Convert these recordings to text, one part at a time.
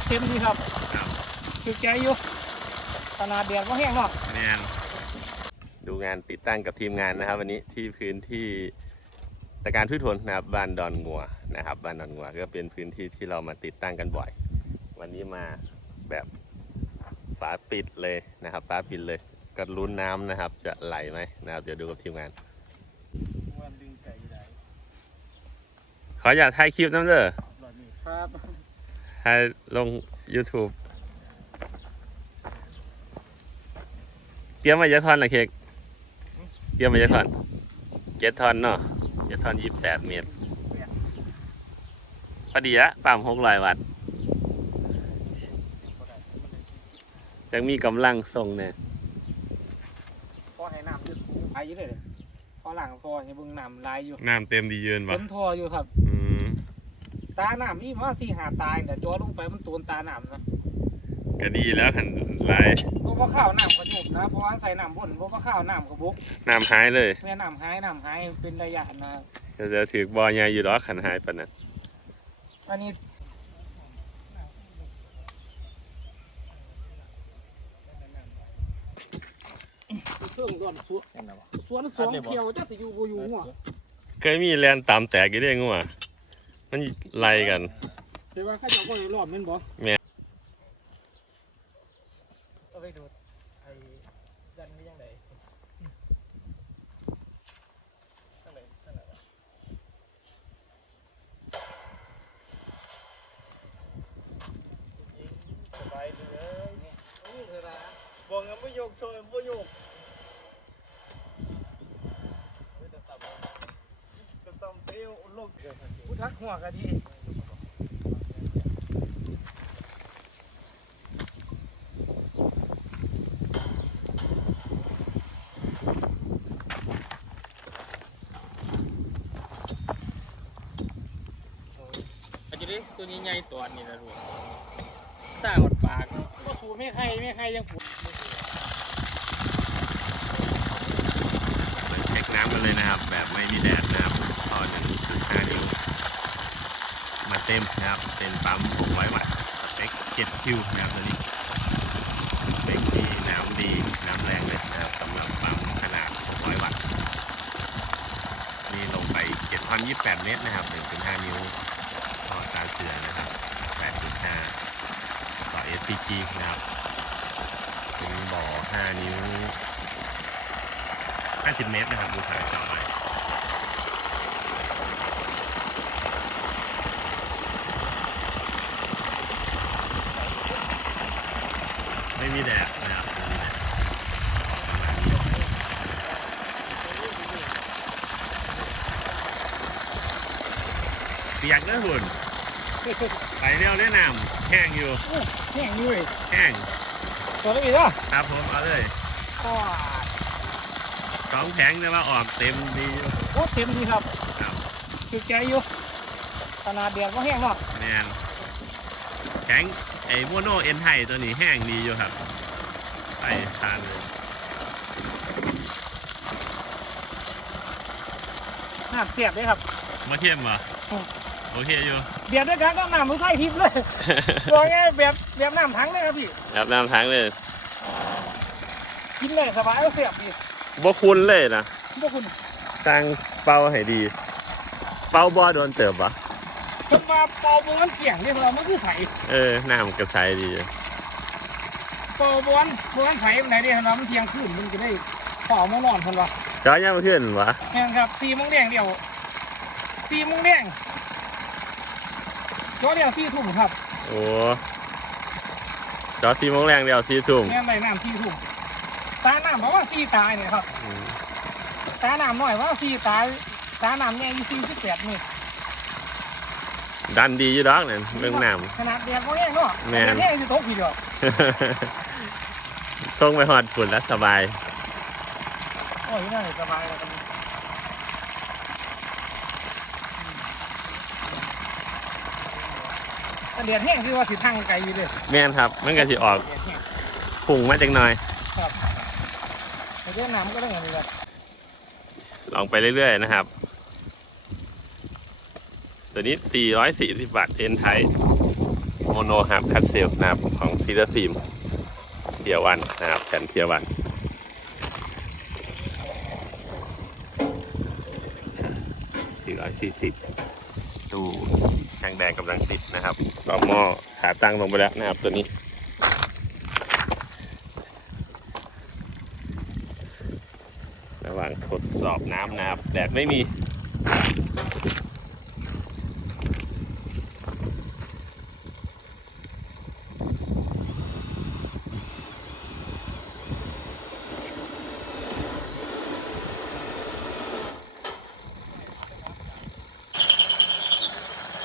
ตรเต็มดีครับครับจุใจอยู่ขนาดแดดก็แห้งเนาะแมนดูงานติดตั้งกับทีมงานนะครับ วันนี้ที่พื้นที่ตะการพืชผลนะครับบ้านดอนงัวนะครับบ้านดอนงัวก็เป็นพื้นที่ที่เรามาติดตั้งกันบ่อย วันนี้มาแบบฝาปิดเลยนะครับฝาปิดเลยก็ลุ้นน้ำนะครับ จะไหลไหมนะครับเดี๋ยวดูกับทีมงานวันดึงไก่ได้ขออยากถ่ายคลิปน้ำเด้อหลอดนี่ครับ ถ่ายลง YouTube เตรียมมาเยอะทอนนะเค้กเตรียมมาเยอะทอนเจ็ดทอนเนาะเจ็ดทอนยี่สิบแปดเมตรพอดีละปั๊มหกร้อยวัตต์ยังมีกำลังส่งเนี่ยพอให้น้ำเยอะไหลอยู่เลยพอหลังพอให้เบิ่งน้ำไหลอยู่น้ำเต็มดียืนปะเต็มท่ออยู่ครับ อืม ตาน้ำนี่ว่าสี่หาตายแต่จอลงไปมันตูนตาน้ำนะก็ดีแล้วขันไหลพวกว่าข้าวน้ำกระยุบนะเพราะว่าใส่น้ำพ่นพวกว่าข้าวน้ำกระบุกน้ำหายเลยแม่น้ำหายน้ำหายเป็นระยะนะครับก็จะถือบอลใหญ่อยู่หรอขันหายปะนะอันนี้เครื่องร้อนสวนสวนสองเขียวจะสิอยู่บ่อยู่หัวเคยมีแลนตามแตกกี่เรื่องงัว มันไล่กันแต่ว่าข้าเจ้าก็อยู่รอบแม่นบ่แม่ก็ไปดูไอ้ยันไม่ยังไงตั้งไหนตั้งไหนวะสบายดีเลยนี่เธอละบอกงั้นไม่โยกโซยไม่โยกจะต้องเตี้ยวลูก ผู้ทักหัวก็ดีอาจจะได้ตัวนี้ใหญ่ตัวนี่นะลูกสร้างหมดปากก็สูไม่ใครไม่ใครยังปุ๋เช็คน้ำกันเลยนะครับ แบบไม่มีแดดนะครับต่อหนึ่งจุดห้านิ้ว มาเต็มนะครับ เป็นปั๊ม600วัตต์สเต็ก7คิวนะครับตัวนี้สเต็กที่น้ำดีน้ำแรงเลยนะครับสำหรับปั๊มขนาด 600 วัตต์นี่ลงไป 7,028 เมตรนะครับ 1.5 นิ้วต่อตาเสือนะครับ 8.5 ต่อ SPG นะครับเป็นบ่อ 5 นิ้ว 50 เมตรนะครับดูถ่ายต่อไปไม่มีแดดนะครับไม่มีแดดประมาณนี้เปียกนะหุ่นไปเร็วแนะนำแห้งอยู่แห้งอยู่เลยแห้งตัวนี้อีกอะครับผมเอาเลยก็สองแผงแต่ว่าออกเต็มดีอยู่โอ้เต็มดีครับครับจุใจอยู่ขนาดแดดก็แห้งเนาะแมนแผง ไอ้โมโนเอ็นไทยตัวนี้แห้งดีอยู่ครับ ไปทานเลยน้ำเสียบเลยครับ มาเทียมเหรออืมโอเคอยู่เบียดด้วยกันก็น้ำมันไส้ทิพย์เลยตัวง่ายแบบแบบน้ำทั้งเลยครับพี่ครับน้ำทั้งเลย กินเลยสบายเอาเสียบดีบ่คุณเลยนะพวกคุณสร้างเป้าให้ดี เป้าบ่โดนเติบปะ จนมาปอบวนเกี่ยงเนี่ยเรามันคือใสเออน้ำกระใสดีปอบวนบวนใสมันไหนเนี่ยเรามันเที่ยงคืนมันจะได้เป่ามานอนคนวะจอยยังมาขึ้นวะแม่นครับสี่โมงแดงเดียวสี่โมงแดงก็เดียวสี่ทุ่มครับ โอ้จอสี่โมงแรงเดียวสี่ทุ่มแม่นไรน้ำสี่ทุ่มตาน้ำเพราะว่าสี่ตายเนี่ยครับอืมตาน้ำหน่อยว่าสี่ตายตาน้ำเนี่ยยี่สี่สิบแปดเมตร ดันดีอยู่ดอกนั่นเรื่องน้ ขนาดเดียวก็แห้งเนาะแม่นแห้งสิตกผีเดียวำส่งไปหอดฝุ่นแล้วสบาย โอ้ยน่าสบายแล้วกันอันเดียดแห้งคือว่าสิทางไกลอยู่เลยแม่นครับ มันก็สิออกเดียดแห้งพุ่งมาจังหน่อย ครับแต่เรื่องน้ำก็ได้อย่างนี้เลยลองไปเรื่อยๆนะครับ ตัวนี้ 440 บาทเทนไทยโมโนครับคัดเซลนะครับของซีเรฟิล์มเทียวันนะครับแผ่นเทียวัน440ตู้แข็งแดงกำลังติดนะครับต่อหม้อขาตั้งลงไปแล้วนะครับตัวนี้ระหว่างทดสอบน้ำนะครับแดดไม่มี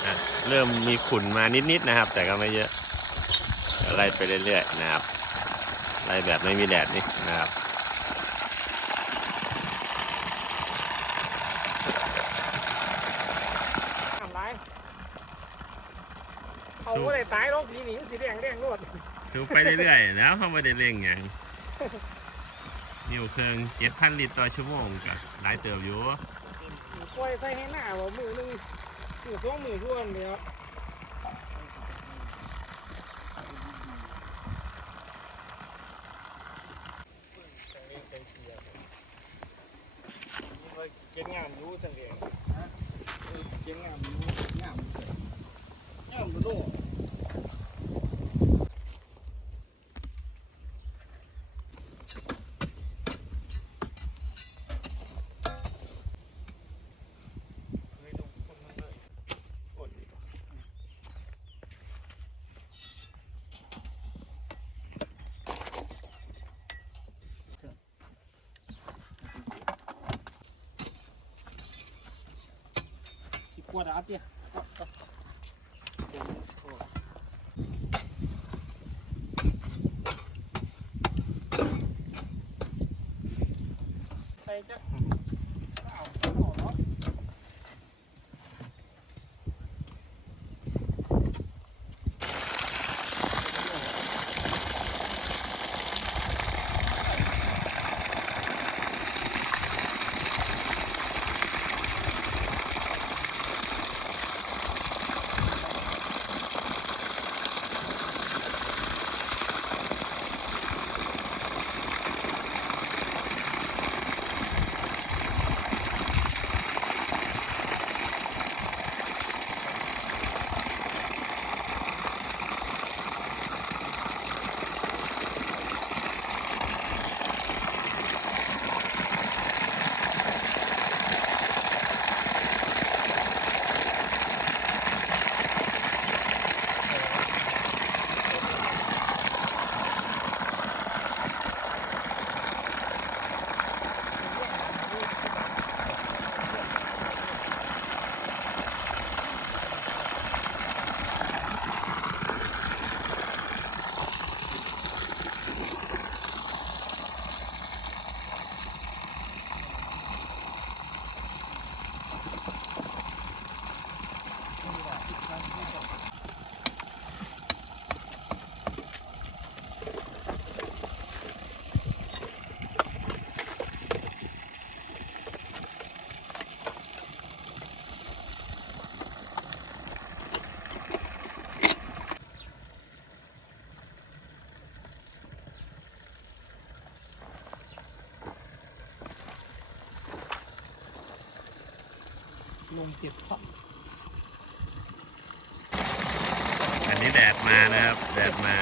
อะ เริ่มมีขุ่นมานิดๆนะครับ แต่ก็ไม่เยอะไล่ไปเรื่อยๆนะครับไล่แบบไม่มีแดดนี่นะครับทำไรเอาก็ได้ตายหรอกผีหนีมันสีแดงแดงรวดดูไปเรื่อยๆแล้วเขาไม่ได้เร่งอย่างนิวเครื่องเจ็ดพันลิตรต่อชั่วโมงก็หลายเติบอยู่ปล่อยใส่ให้หน้าว่ามือหนึง มือสองมือท่วนเดียว เก็บงามอยู่จังเดียวเก็บงามอยู่งามงามบ่โด สิบก เก็บครับอันนี้แดดมานะครับ แดดมา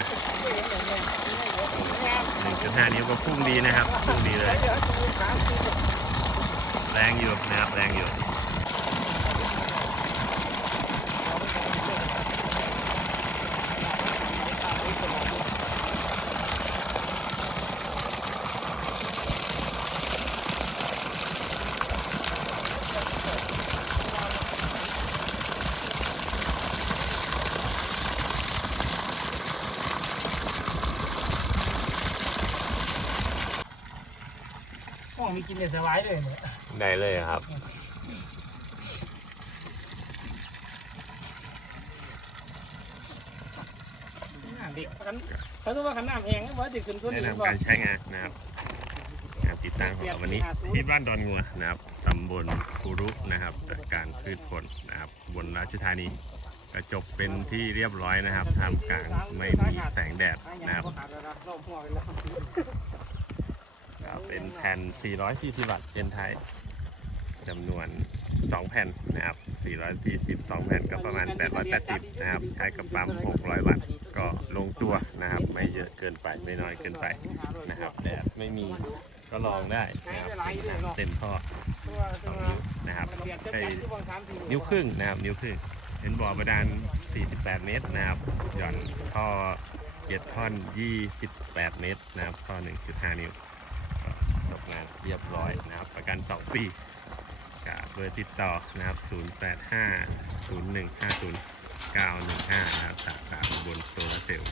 หนึ่งจุดห้านิ้วก็พุ่งดีนะครับ พุ่งดีเลย แรงอยู่นะครับ แรงอยู่ กินเนี่ยสบายเลยเนี่ยได้เลยครับน้ำเด็กกันเขาต้องว่าขันน้ำแห้งว่าจะขึ้นตัวแนะนี้นำก่อนการใช้งานนะครับงานติดตั้งของเราวันนี้ที่บ้านดอนงัวนะครับตำบลคูรุนะครับจัดการพืชผลนะครับอุบนราชธานีกระจบเป็นที่เรียบร้อยนะครับท่ามกลางไม่มีแสงแดดนะครับขาดแล้วนะรอบหัวไปแล้วก็ เป็นแผ่น 440 วัตต์เป็นไทยจำนวน 2 แผ่นนะครับ 442 แผ่นก็ประมาณ 880 นะครับ ใช้กับปั๊ม 600 วัตต์ก็ลงตัวนะครับ ไม่เยอะเกินไป ไม่น้อยเกินไปนะครับ แดดไม่มีก็ลองได้นะครับเต็มท่อตัวตัสองนิ้วนะครับเปลี่ยนจักไอ้รที่บางสามสี่นิ้วครึ่งนะครับ นิ้วครึ่งเป็นบ่อบาดาล 48 เมตรนะครับ หย่อนท่อเจ็ดท่อน 28 เมตรนะครับท่อ1.5 นิ้ว งานเรียบร้อยนะครับ ประกัน 2 ปีกับเบอร์ติดต่อนะครับ 085 0150 915 นะครับสาขาบนโซลโซล